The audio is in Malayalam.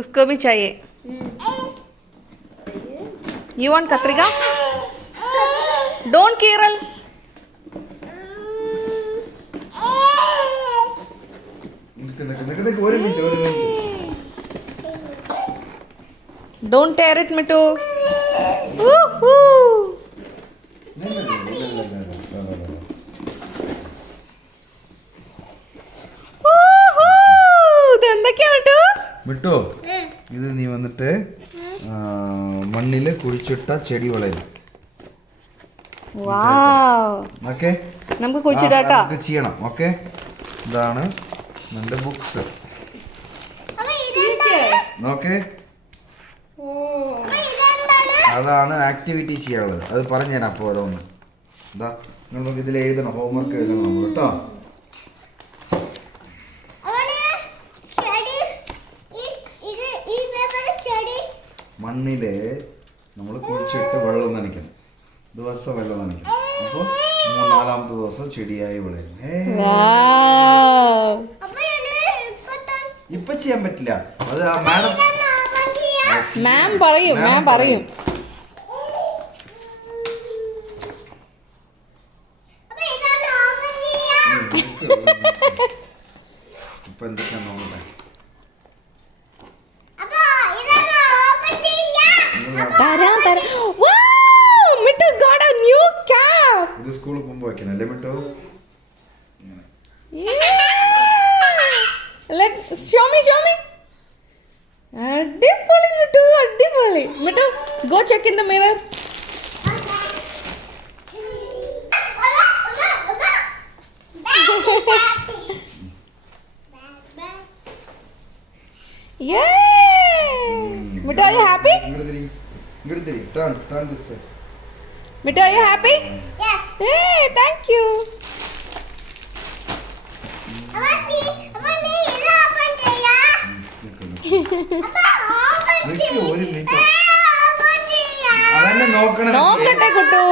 उसको भी चाहिए. You want katrika? Don't Kiral. ഒരു minute. Don't tear it, Mittu. മിട്ടോ, ഇത് നീ വന്നിട്ട് മണ്ണിൽ കുഴിച്ചിട്ട ചെടി വളരും. ഓക്കെ, നമുക്ക് കുഴിച്ചിടാട്ടോ. ചെയ്യണം. ഓക്കെ, ഇതാണ് നിന്റെ ബുക്സ്. ഓക്കെ, അതാണ് ആക്ടിവിറ്റി ചെയ്യാനുള്ളത്. അത് പറഞ്ഞു തരാം അപ്പോൾ ഓരോന്ന്. എന്താ നമുക്ക് ഇതിൽ എഴുതണം, ഹോംവർക്ക് എഴുതണം നമ്മൾ കേട്ടോ. മണ്ണില് നമ്മൾ കുഴിച്ചിട്ട് വെള്ളം നനയ്ക്കണം, ദിവസം വെള്ളം നനയ്ക്കണം. അപ്പോൾ 3-4 ദിവസം ചെടിയായി വളരും. ഇപ്പൊ ചെയ്യാൻ പറ്റില്ല, അത് മാം പറയും. ഇപ്പൊ എന്തൊക്കെയാ നോക്കട്ടെ. ഇത് സ്കൂളിൽ പോകുമ്പോ വെക്കണല്ലേ മിട്ടോ? അടിപൊളി മിട്ടു, അടിപൊളി Mittu. Go check in the mirror. Mittu, are you happy? Turn this way. Mittu, are you happy? Yes. Hey, thank you. അതന്നെ നോക്കണേ കുട്ടു.